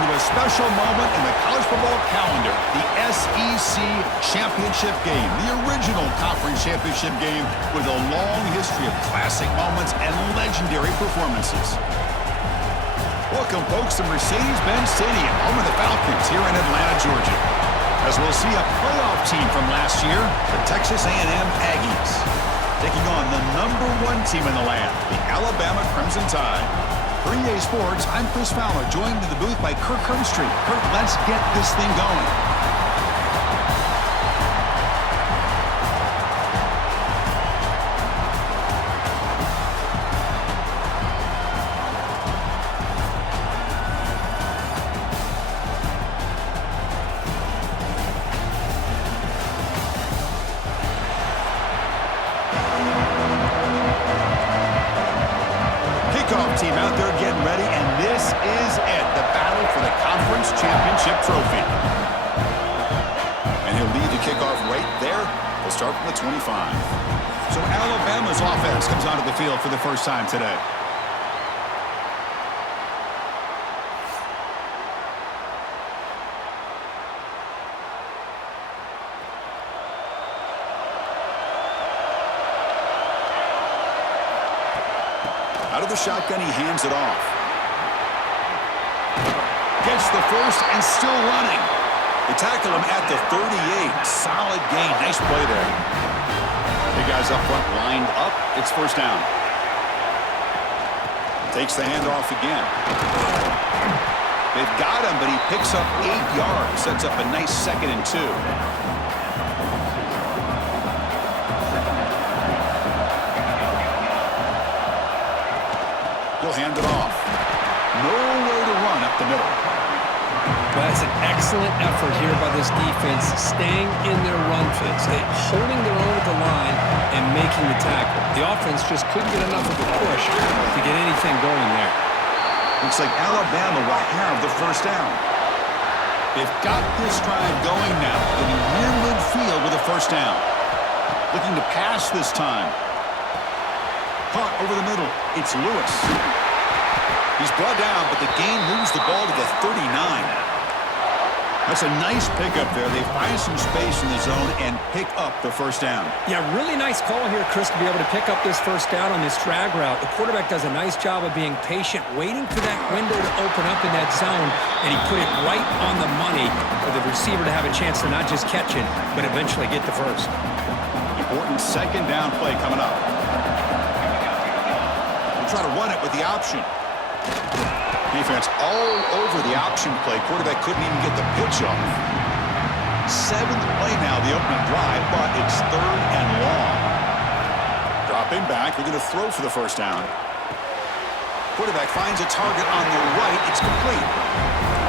into a special moment in the college football calendar, the SEC championship game, the original conference championship game with a long history of classic moments and legendary performances. Welcome, folks, to Mercedes-Benz Stadium, home of the Falcons here in Atlanta, Georgia, as we'll see a playoff team from last year, the Texas A&M Aggies, taking on the #1 team in the land, the Alabama Crimson Tide. For EA Sports, I'm Chris Fowler, joined in the booth by Kirk Herbstreit. Kirk, let's get this thing going. Team out there getting ready, and this is it, the battle for the conference championship trophy. And he'll lead the kickoff right there. We'll start from the 25. So Alabama's offense comes onto the field for the first time today. Out of the shotgun, he hands it off. Gets the first and still running. They tackle him at the 38. Solid gain. Nice play there. The guys up front lined up. It's first down. Takes the handoff again. They've got him, but he picks up 8 yards. Sets up a nice 2nd and 2. He'll hand it off. Nowhere to run up the middle. Well, that's an excellent effort here by this defense, staying in their run fits. Holding their own at the line and making the tackle. The offense just couldn't get enough of a push to get anything going there. Looks like Alabama will have the first down. They've got this drive going now, getting near midfield with a first down. Looking to pass this time. Caught over the middle. It's Lewis. He's brought down, but the gain moves the ball to the 39. That's a nice pickup there. They find some space in the zone and pick up the first down. Yeah, really nice call here, Chris, to be able to pick up this first down on this drag route. The quarterback does a nice job of being patient, waiting for that window to open up in that zone, and he put it right on the money for the receiver to have a chance to not just catch it, but eventually get the first. Important second down play coming up. Try to run it with the option. Defense all over the option play. Quarterback couldn't even get the pitch off. 7th play now, the opening drive, but it's 3rd and long. Dropping back, we're going to throw for the first down. Quarterback finds a target on the right. It's complete.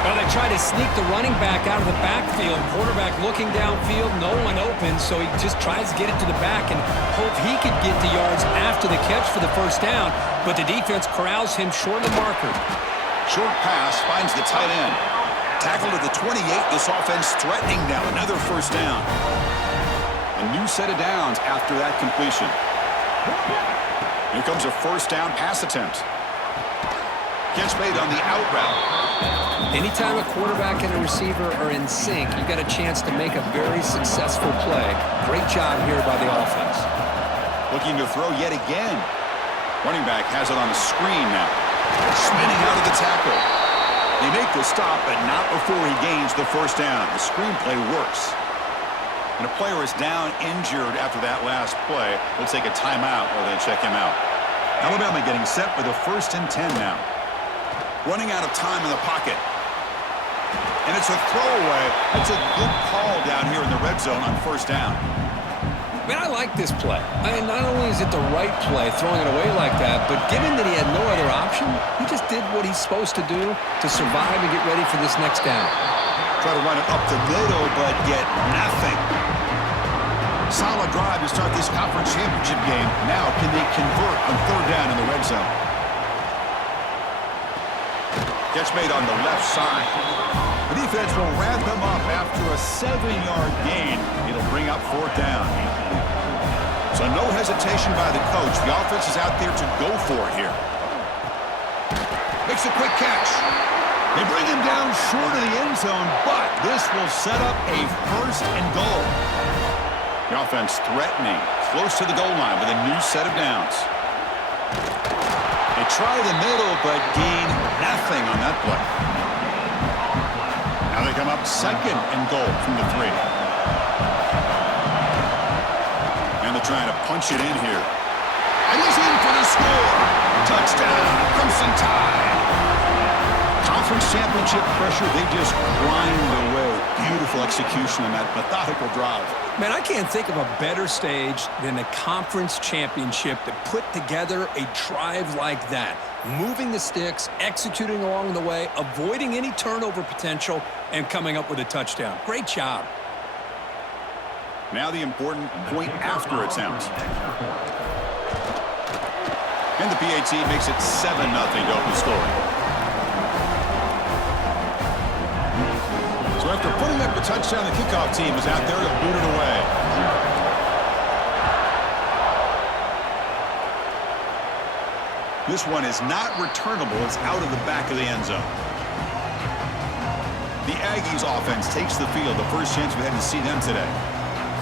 Well, they try to sneak the running back out of the backfield. Quarterback looking downfield, no one open, so he just tries to get it to the back and hope he could get the yards after the catch for the first down, but the defense corrals him short of the marker. Short pass finds the tight end. Tackled at the 28. This offense threatening now. Another first down. A new set of downs after that completion. Here comes a first down pass attempt. Catch made on the out route. Anytime a quarterback and a receiver are in sync, you got a chance to make a very successful play. Great job here by the offense. Looking to throw yet again. Running back has it on a screen now. Spinning out of the tackle. They make the stop, but not before he gains the first down. The screenplay works. And a player is down injured after that last play. We'll take a timeout while they check him out. Alabama getting set for the 1st and 10 now. Running out of time in the pocket. And it's a throwaway. That's a good call down here in the red zone on first down. Man, I like this play. I mean, not only is it the right play, throwing it away like that, but given that he had no other option, he just did what he's supposed to do to survive and get ready for this next down. Try to run it up the middle, but get nothing. Solid drive to start this conference championship game. Now, can they convert on 3rd down in the red zone? Catch made on the left side. The defense will wrap them up after a 7-yard gain. It'll bring up 4th down. So no hesitation by the coach. The offense is out there to go for it here. Makes a quick catch. They bring him down short of the end zone, but this will set up a first and goal. The offense threatening, close to the goal line with a new set of downs. They try the middle, but gain nothing on that play. Now they come up second and goal from the 3. And they're trying to punch it in here. And he's in for the score. Touchdown, Crimson Tide. Conference championship pressure, they just grind away. Beautiful execution on that methodical drive. Man, I can't think of a better stage than the conference championship to put together a drive like that. Moving the sticks, executing along the way, avoiding any turnover potential, and coming up with a touchdown. Great job. Now the important point after it sounds. And the PAT makes it 7-0 to open scoring. So after putting up a touchdown, the kickoff team is out there to boot it away. This one is not returnable. It's out of the back of the end zone. The Aggies offense takes the field. The first chance we had to see them today.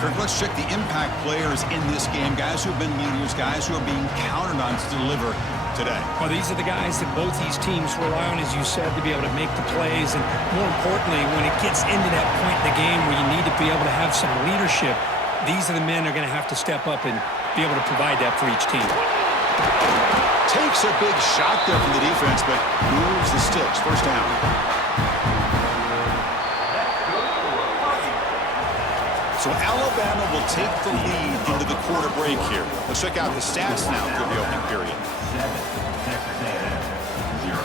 Kirk, let's check the impact players in this game. Guys who have been leaders, guys who are being counted on to deliver today. Well, these are the guys that both these teams rely on, as you said, to be able to make the plays. And more importantly, when it gets into that point in the game where you need to be able to have some leadership, these are the men that are going to have to step up and be able to provide that for each team. Takes a big shot there from the defense, but moves the sticks. First down. So Alabama will take the lead into the quarter break here. Let's check out the stats now for the opening period. 7, Texas A&M, 0.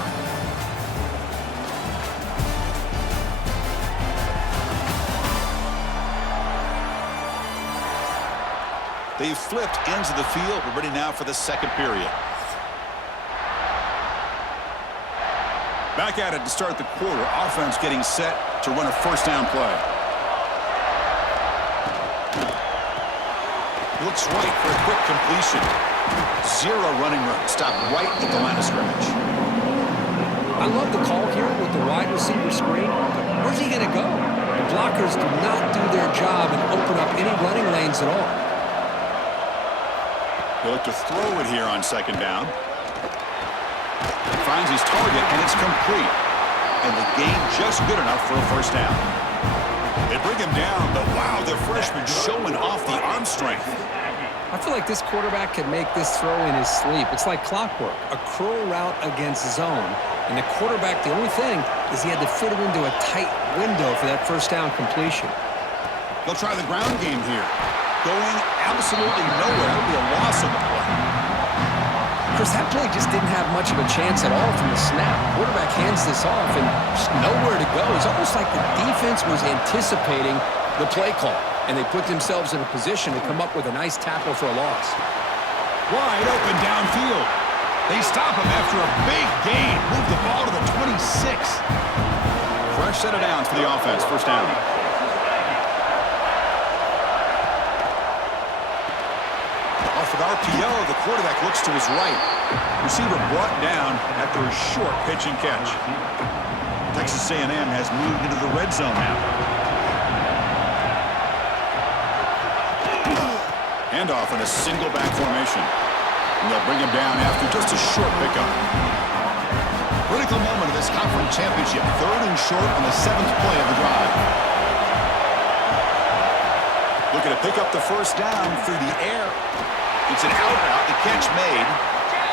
They've flipped ends of the field. We're ready now for the second period. Back at it to start the quarter. Offense getting set to run a first down play. Looks right for a quick completion. 0 running room. Stopped right at the line of scrimmage. I love the call here with the wide receiver screen. Where's he going to go? The blockers do not do their job and open up any running lanes at all. He'll look to throw it here on second down. Finds his target, and it's complete. And the gain just good enough for a first down. They bring him down, but wow, the freshman showing off the arm strength. I feel like this quarterback can make this throw in his sleep. It's like clockwork, a curl route against zone. And the quarterback, the only thing is he had to fit it into a tight window for that first down completion. They'll try the ground game here. Going absolutely nowhere. It'll be a loss of the play. Chris, that play just didn't have much of a chance at all from the snap. Quarterback hands this off and just nowhere to go. It's almost like the defense was anticipating the play call, and they put themselves in a position to come up with a nice tackle for a loss. Wide open downfield. They stop him after a big gain. Move the ball to the 26. Fresh set of downs for the offense. First down. Off with RPO, the quarterback looks to his right. Receiver brought down after a short pitch and catch. Texas A&M has moved into the red zone now. Handoff in a single back formation. And they'll bring him down after just a short pickup. Critical moment of this conference championship. 3rd and short on the 7th play of the drive. Looking to pick up the first down through the air. It's an out route, the catch made.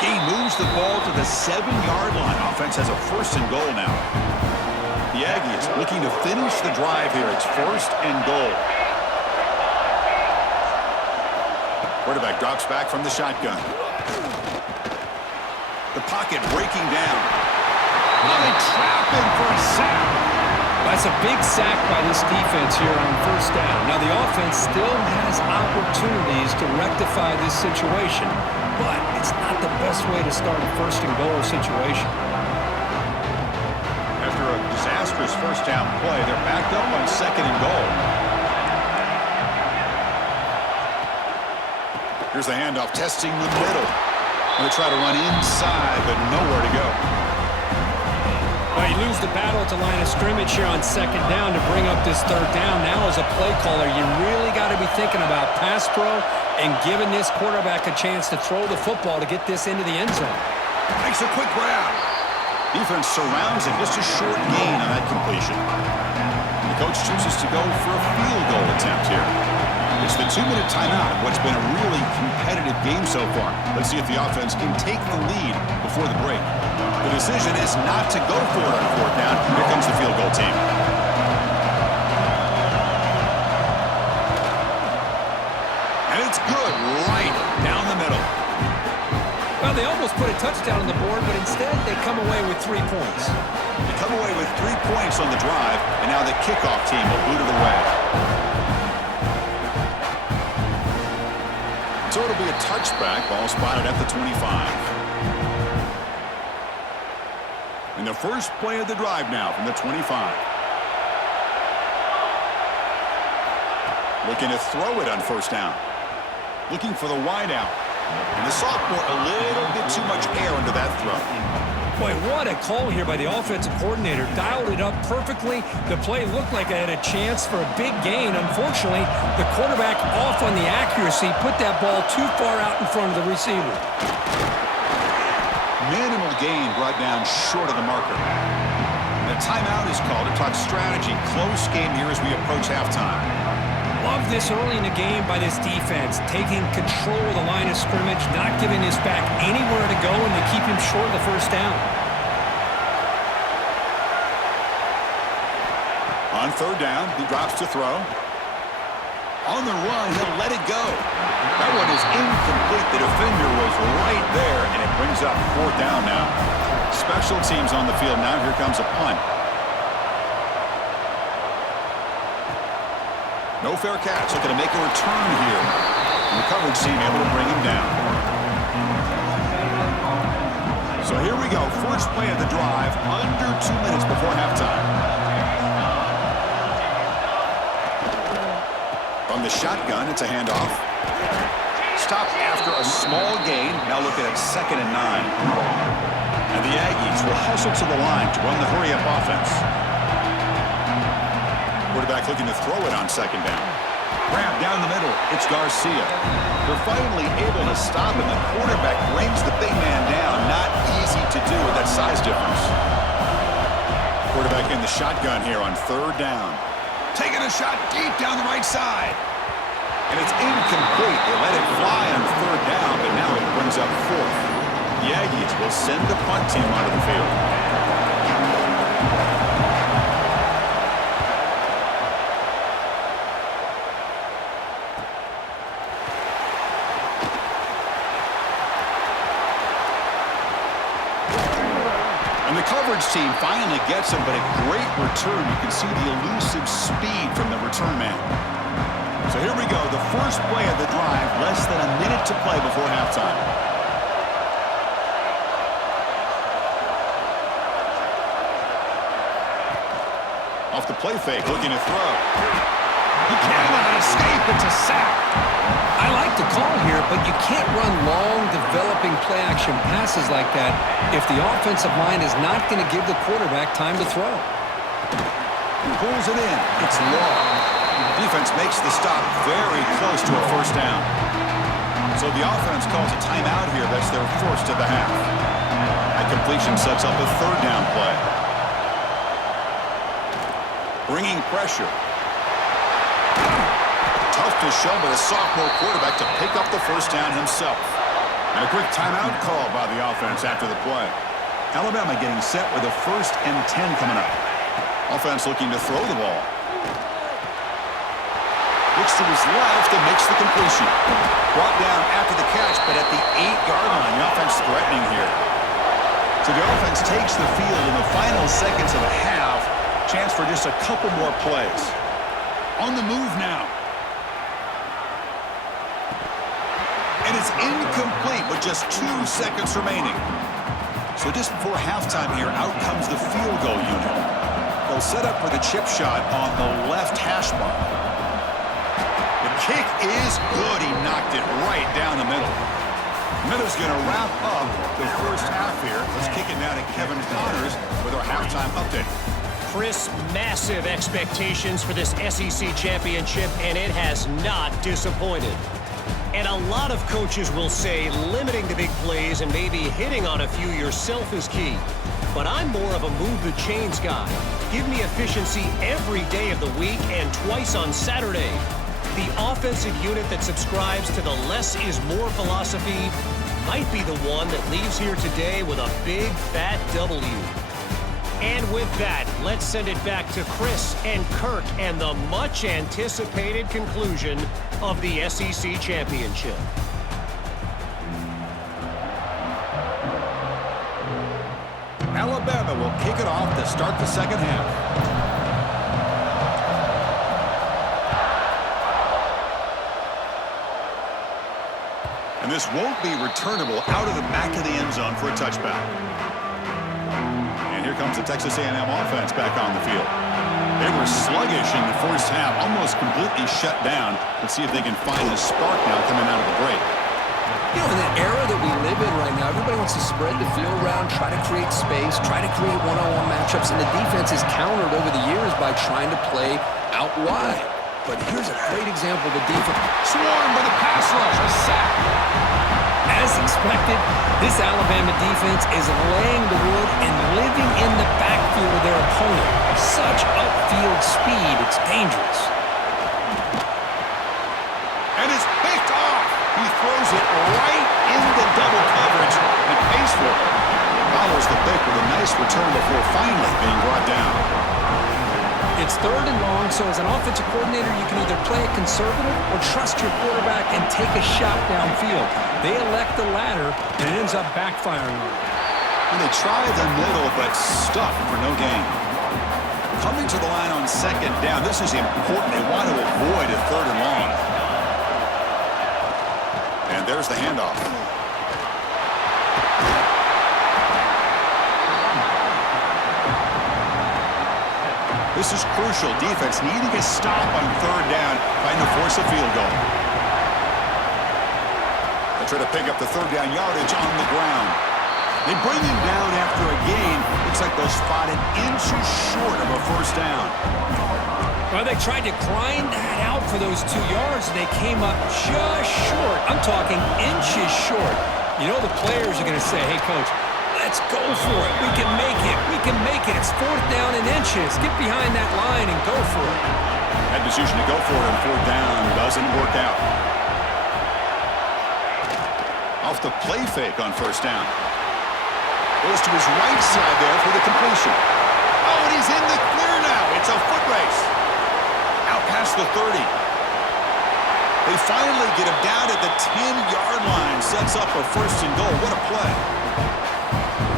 He moves the ball to the 7-yard line. Offense has a first and goal now. The Aggies looking to finish the drive here. It's first and goal. Quarterback drops back from the shotgun. The pocket breaking down. Now they trap him for a sack. That's a big sack by this defense here on first down. Now, the offense still has opportunities to rectify this situation, but it's not the best way to start a first and goal situation. After a disastrous first down play, they're backed up on 2nd and goal. Here's the handoff, testing the middle. Going to try to run inside, but nowhere to go. Well, They lose the battle at the line of scrimmage here on second down to bring up this third down. Now as a play caller, you really got to be thinking about pass pro and giving this quarterback a chance to throw the football to get this into the end zone. Makes a quick grab. Defense surrounds him. Just a short gain on that completion. The coach chooses to go for a field goal attempt here. It's the 2-minute timeout of what's been a really competitive game so far. Let's see if the offense can take the lead before the break. The decision is not to go for it on fourth down. Here comes the field goal team. And it's good right down the middle. Well, they almost put a touchdown on the board, but instead they come away with 3 points. They come away with 3 points on the drive, and now the kickoff team will boot it away. So it'll be a touchback. Ball spotted at the 25. And the first play of the drive now from the 25. Looking to throw it on first down. Looking for the wide out. And the sophomore a little bit too much air under that throw. Boy, what a call here by the offensive coordinator. Dialed it up perfectly. The play looked like it had a chance for a big gain. Unfortunately, the quarterback off on the accuracy, put that ball too far out in front of the receiver. Minimal gain brought down short of the marker. The timeout is called to talk strategy. Close game here as we approach halftime. Love this early in the game by this defense, taking control of the line of scrimmage, not giving his back anywhere to go, and to keep him short of the first down. On third down, he drops to throw. On the run, he'll let it go. That one is incomplete. The defender was right there, and it brings up fourth down now. Special teams on the field now. Here comes a punt. No fair catch. Looking to make a return here. And the coverage team able to bring him down. So here we go. First play of the drive. Under 2 minutes before halftime. From the shotgun, it's a handoff. Stopped after a small gain. Now looking at 2nd and 9. And the Aggies will hustle to the line to run the hurry-up offense. Quarterback looking to throw it on second down. Grab down the middle. It's Garcia. They're finally able to stop him. The quarterback brings the big man down. Not easy to do with that size difference. Quarterback in the shotgun here on third down. Taking a shot deep down the right side. And it's incomplete. They let it fly on third down, but now it brings up fourth. The Aggies will send the punt team onto the field. And the coverage team finally gets him, but a great return. You can see the elusive speed from the return man. So here we go, the first play of the drive, less than a minute to play before halftime. Off the play fake, looking to throw. He cannot escape, it's a sack. I like the call here, but you can't run long, developing play-action passes like that if the offensive line is not going to give the quarterback time to throw. He pulls it in. It's long. Defense makes the stop very close to a first down. So the offense calls a timeout here. That's their first of the half. That completion sets up a third down play. Bringing pressure. Tough to show by the sophomore quarterback to pick up the first down himself. And a quick timeout call by the offense after the play. Alabama getting set with a 1st and 10 coming up. Offense looking to throw the ball. Looks to his left and makes the completion. Brought down after the catch, but at the 8-yard line, the offense threatening here. So the offense takes the field in the final seconds of the half. Chance for just a couple more plays. On the move now. And it's incomplete with just 2 seconds remaining. So just before halftime here, out comes the field goal unit. They'll set up for the chip shot on the left hash mark. The kick is good. He knocked it right down the middle. And that is going to wrap up the first half here. Let's kick it now to Kevin Connors with our halftime update. Chris, massive expectations for this SEC championship, and it has not disappointed. And a lot of coaches will say limiting the big plays and maybe hitting on a few yourself is key. But I'm more of a move the chains guy. Give me efficiency every day of the week and twice on Saturday. The offensive unit that subscribes to the less is more philosophy might be the one that leaves here today with a big fat W. And with that, let's send it back to Chris and Kirk and the much-anticipated conclusion of the SEC championship. Alabama will kick it off to start the second half. And this won't be returnable out of the back of the end zone for a touchback. And here comes the Texas A&M offense back on the field. They were sluggish in the first half, almost completely shut down. Let's see if they can find a spark now coming out of the break. You know, in the era that we live in right now, everybody wants to spread the field around, try to create space, try to create one-on-one matchups, and the defense is countered over the years by trying to play out wide. But here's a great example of the defense. Swarmed by the pass rush, a sack. As expected, this Alabama defense is laying the wood and living in the backfield of their opponent. Such upfield speed, it's dangerous. And it's picked off. He throws it right into double coverage and pays for it. Follows the pick with a nice return before finally being brought down. It's 3rd and long, so as an offensive coordinator, you can either play it conservative or trust your quarterback and take a shot downfield. They elect the latter, and it ends up backfiring on them. And they try the middle, but stuff for no gain. Coming to the line on second down, this is important. They want to avoid a 3rd and long. And there's the handoff. This is crucial. Defense needing a stop on 3rd down, trying to force a field goal. They try to pick up the 3rd down yardage on the ground. They bring him down after a gain. Looks like they'll spot it inches short of a 1st down. Well, they tried to grind that out for those 2 yards, and they came up just short. I'm talking inches short. You know the players are going to say, hey, Coach, let's go for it. We can make it. We can make it. It's 4th down in inches. Get behind that line and go for it. That decision to go for it on 4th down doesn't work out. Off the play fake on 1st down. Goes to his right side there for the completion. Oh, and he's in the clear now. It's a foot race. Out past the 30. They finally get him down at the 10-yard line. Sets up a 1st and goal. What a play.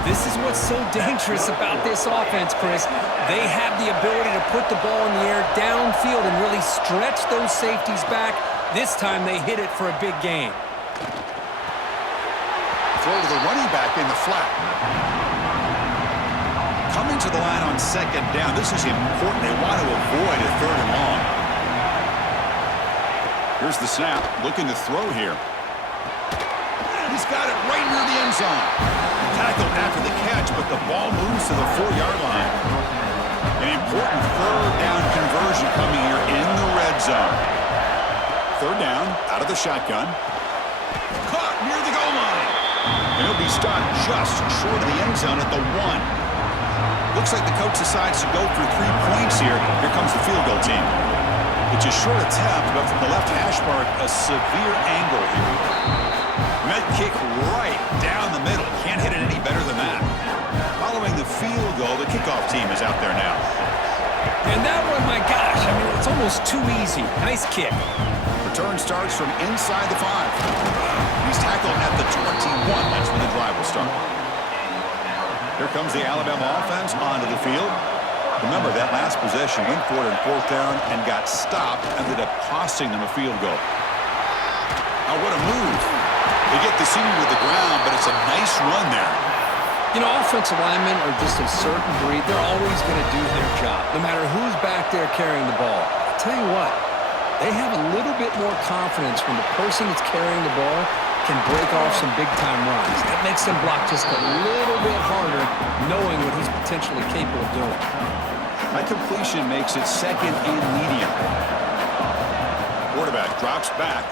This is what's so dangerous about this offense, Chris. They have the ability to put the ball in the air downfield and really stretch those safeties back. This time they hit it for a big gain. Throw to the running back in the flat. Coming to the line on 2nd down. This is important. They want to avoid a 3rd and long. Here's the snap. Looking to throw here. He's got it right near the end zone. Tackled after the catch, but the ball moves to the 4-yard line. An important 3rd down conversion coming here in the red zone. 3rd down, out of the shotgun. Caught near the goal line. And he'll be stopped just short of the end zone at the 1. Looks like the coach decides to go for 3 points here. Here comes the field goal team. It's a short attempt, but from the left hash mark, a severe angle here. Med kick right down the middle. Can't hit it any better than that. Following the field goal, the kickoff team is out there now. And that one, my gosh, I mean, it's almost too easy. Nice kick. Return starts from inside the 5. He's tackled at the 21. That's when the drive will start. Here comes the Alabama offense onto the field. Remember, that last possession went for it on 4th down and got stopped, ended up costing them a field goal. Now, what a move. They get the senior to the ground, but it's a nice run there. You know, offensive linemen are just a certain breed. They're always going to do their job, no matter who's back there carrying the ball. I'll tell you what, they have a little bit more confidence when the person that's carrying the ball can break off some big-time runs. That makes them block just a little bit harder, knowing what he's potentially capable of doing. That completion makes it second and medium. Quarterback drops back.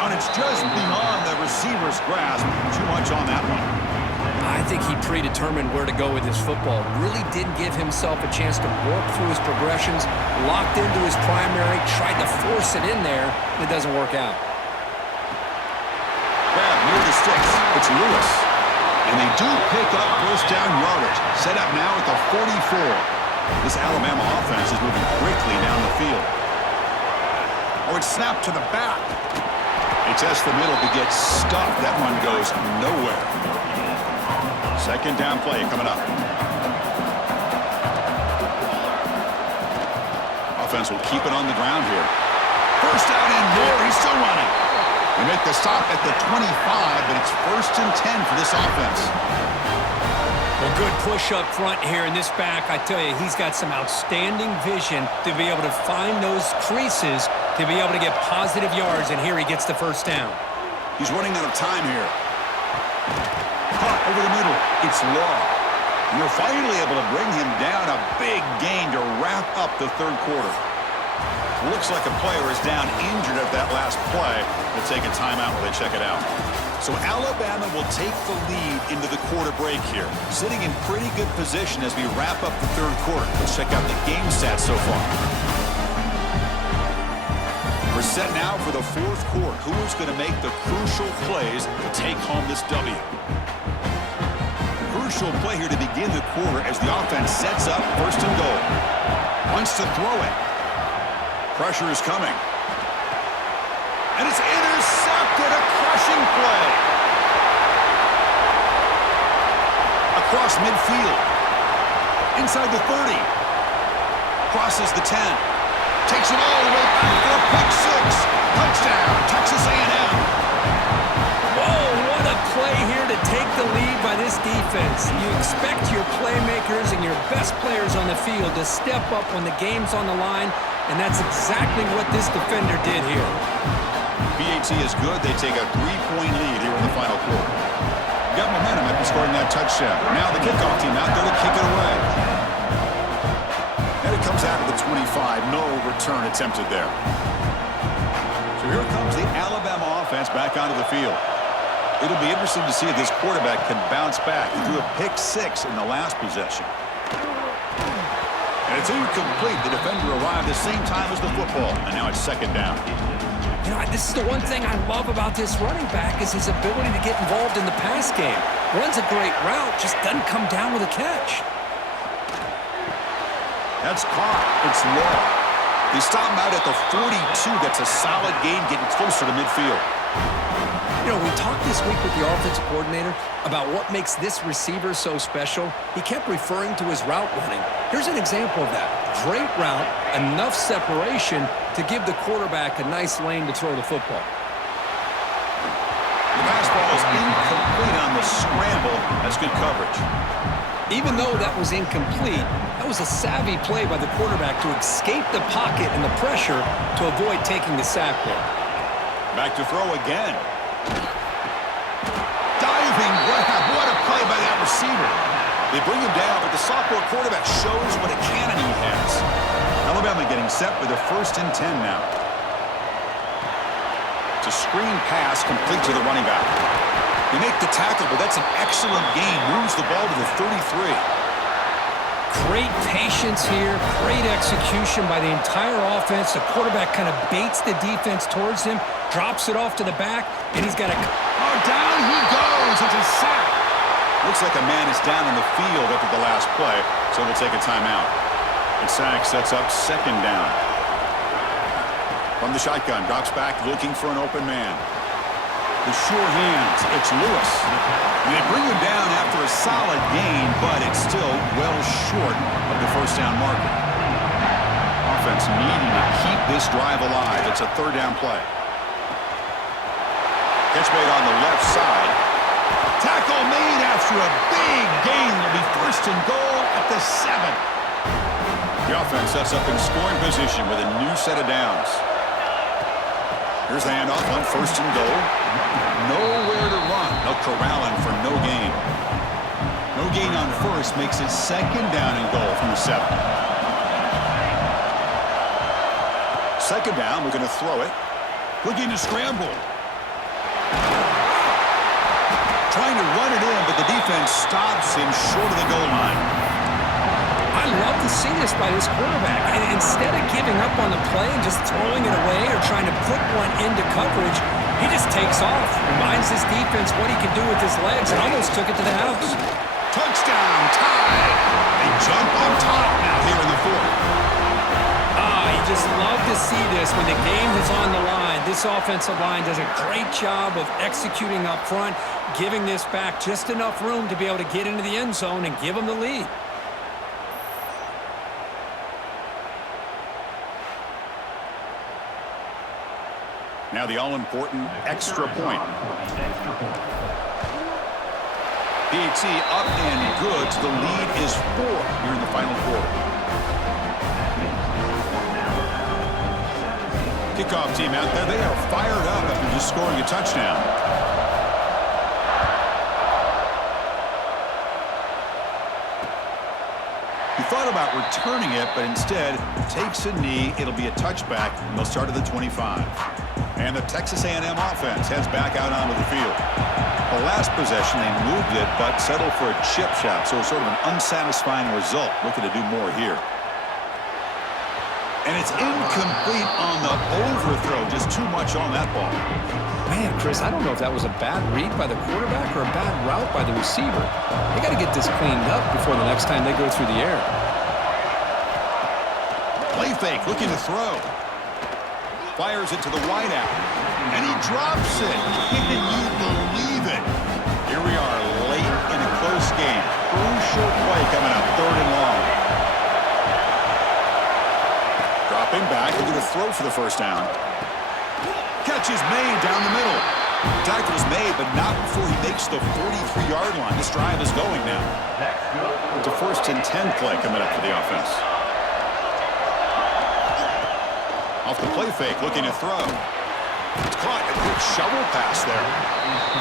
And it's just beyond the receiver's grasp. Too much on that one. I think he predetermined where to go with his football. Really didn't give himself a chance to work through his progressions. Locked into his primary, tried to force it in there, and it doesn't work out. Grab near the sticks. It's Lewis. And they do pick up first down yardage. Set up now at the 44. This Alabama offense is moving quickly down the field. Oh, it's snapped to the back. They test the middle to get stuffed. That one goes nowhere. Second down play coming up. Offense will keep it on the ground here. First down and more. He's still running. They make the stop at the 25, but it's first and 10 for this offense. Well, good push up front here in this back. I tell you, he's got some outstanding vision to be able to find those creases, to be able to get positive yards, and here he gets the first down. He's running out of time here. Caught over the middle. It's Law. And they're finally able to bring him down. A big gain to wrap up the third quarter. Looks like a player is down injured at that last play. They'll take a timeout while they check it out. So Alabama will take the lead into the quarter break here. Sitting in pretty good position as we wrap up the third quarter. Let's check out the game stats so far. We're set now for the fourth quarter. Who is going to make the crucial plays to take home this W? The crucial play here to begin the quarter as the offense sets up first and goal. Wants to throw it. Pressure is coming. And it's intercepted. A crushing play. Across midfield. Inside the 30. Crosses the 10. Takes it all the way back for a pick six. Touchdown, Texas A&M. Whoa, what a play here to take the lead by this defense. You expect your playmakers and your best players on the field to step up when the game's on the line, and that's exactly what this defender did here. PAT is good. They take a 3-point lead here in the final quarter. Got momentum after scoring that touchdown. Now the kickoff team out there to kick it away. And it comes out of the 25. No return attempted there. So here comes the Alabama offense back onto the field. It'll be interesting to see if this quarterback can bounce back. He threw a pick six in the last possession. And it's incomplete. The defender arrived the same time as the football. And now it's second down. You know, this is the one thing I love about this running back is his ability to get involved in the pass game. Runs a great route, just doesn't come down with a catch. That's caught. It's Law. They stop him out at the 42. That's a solid gain getting closer to midfield. You know, we talked this week with the offensive coordinator about what makes this receiver so special. He kept referring to his route running. Here's an example of that. Great route, enough separation to give the quarterback a nice lane to throw the football. The pass ball is incomplete on the scramble. That's good coverage. Even though that was incomplete, that was a savvy play by the quarterback to escape the pocket and the pressure to avoid taking the sack there. Back to throw again. Diving grab. What a play by that receiver. They bring him down, but the sophomore quarterback shows what a cannon he has. Alabama getting set for the first and 10 now. It's a screen pass complete to the running back. They make the tackle, but that's an excellent gain. Moves the ball to the 33. Great patience here, great execution by the entire offense. The quarterback kind of baits the defense towards him, drops it off to the back, and he's got a... Oh, down he goes. It's a sack. Looks like a man is down on the field after the last play, so we'll take a timeout. And sack sets up second down. From the shotgun, drops back looking for an open man. The sure hands, it's Lewis. And they bring him down after a solid gain, but it's still well short of the first down marker. Offense needing to keep this drive alive. It's a third down play. Catch made on the left side. Tackle made after a big gain. It'll be first and goal at the 7. The offense sets up in scoring position with a new set of downs. Here's the handoff on first and goal. Nowhere to run. They'll corral him for no gain. No gain on first makes it second down and goal from the 7. Second down, we're going to throw it. Looking to scramble. Trying to run it in, but the defense stops him short of the goal line. I love to see this by this quarterback. And instead of giving up on the play and just throwing it away or trying to put one into coverage, he just takes off. Reminds his defense what he can do with his legs and almost took it to the house. Touchdown, tie. They jump on top now here in the 4th. You just love to see this when the game is on the line. This offensive line does a great job of executing up front, giving this back just enough room to be able to get into the end zone and give them the lead. Now the all-important extra point. PHC up and good. The lead is 4 here in the final quarter. Kickoff team out there. They are fired up after just scoring a touchdown. He thought about returning it, but instead takes a knee. It'll be a touchback, and they'll start at the 25. And the Texas A&M offense heads back out onto the field. The last possession, they moved it, but settled for a chip shot, so sort of an unsatisfying result. Looking to do more here. And it's incomplete on the overthrow. Just too much on that ball. Man, Chris, I don't know if that was a bad read by the quarterback or a bad route by the receiver. They got to get this cleaned up before the next time they go through the air. Play fake, looking to throw. Fires it to the wideout. And he drops it. Can you believe it? Here we are late in a close game. Crucial play coming up, 3rd and long. Dropping back, looking to throw for the first down. Catch is made down the middle. Tackle is made, but not before he makes the 43-yard line. This drive is going now. It's a 1st and 10 play coming up for the offense. Off the play fake, looking to throw. It's caught. A quick shovel pass there.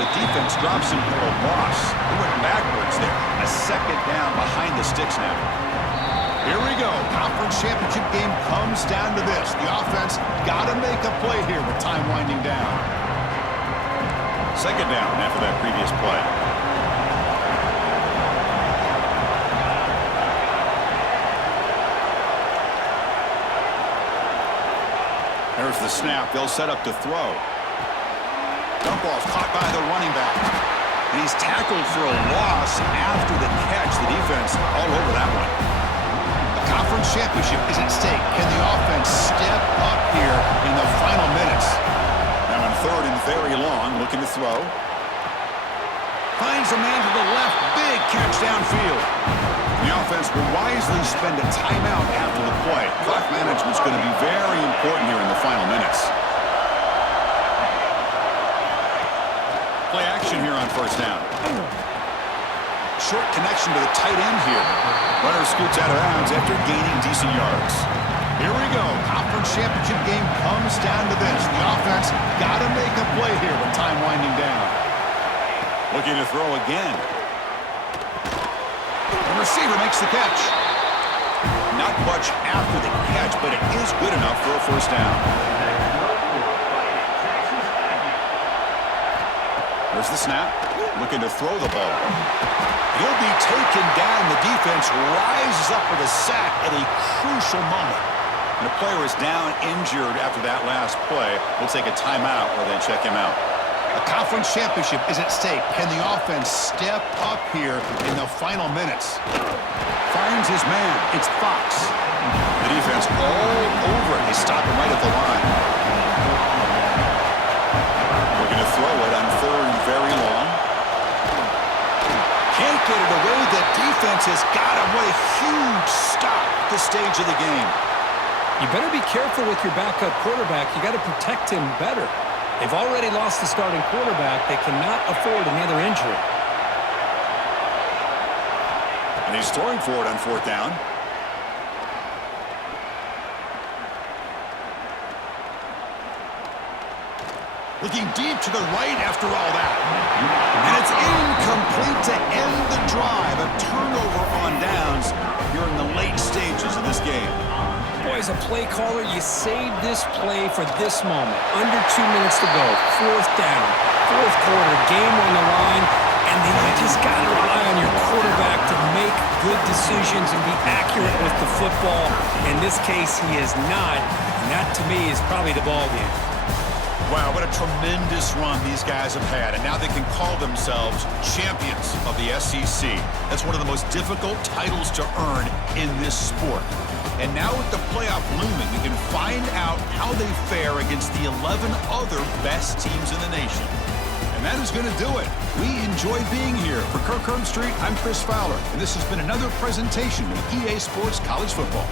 The defense drops him for a loss. He went backwards there. A second down behind the sticks now. Here we go. Conference championship game comes down to this. The offense got to make a play here with time winding down. Second down after that previous play. There's the snap. They'll set up to throw. Dump off caught by the running back. And he's tackled for a loss after the catch. The defense all over that one. Conference championship is at stake. Can the offense step up here in the final minutes? Now on 3rd and very long, looking to throw. Finds a man to the left. Big catch downfield. The offense will wisely spend a timeout after the play. Clock management's going to be very important here in the final minutes. Play action here on first down. Short connection to the tight end here. Runner scoots out of bounds after gaining decent yards. Here we go. Conference championship game comes down to this. The offense got to make a play here with time winding down. Looking to throw again. The receiver makes the catch. Not much after the catch, but it is good enough for a first down. There's the snap. Looking to throw the ball. He'll be taken down. The defense rises up with a sack at a crucial moment. And the player is down injured after that last play. We'll take a timeout or then check him out. A conference championship is at stake. Can the offense step up here in the final minutes? Finds his man. It's Fox. The defense all over it. They stop him right at the line. We're going to throw it on 3rd and very long. Can't get it away. The defense has got him. What a huge stop at this stage of the game. You better be careful with your backup quarterback. You got to protect him better. They've already lost the starting quarterback. They cannot afford another injury. And he's throwing for it on 4th down. Looking deep to the right after all that. And it's incomplete to end the drive. A turnover on downs here in the late stages of this game. Boy, as a play caller, you saved this play for this moment. Under 2 minutes to go. Fourth down. Fourth quarter. Game on the line. And then you just got to rely on your quarterback to make good decisions and be accurate with the football. In this case, he is not. And that, to me, is probably the ball game. Wow, what a tremendous run these guys have had. And now they can call themselves champions of the SEC. That's one of the most difficult titles to earn in this sport. And now with the playoff looming, we can find out how they fare against the 11 other best teams in the nation. And that is going to do it. We enjoyed being here. For Kirk Herbstreit, I'm Chris Fowler. And this has been another presentation of EA Sports College Football.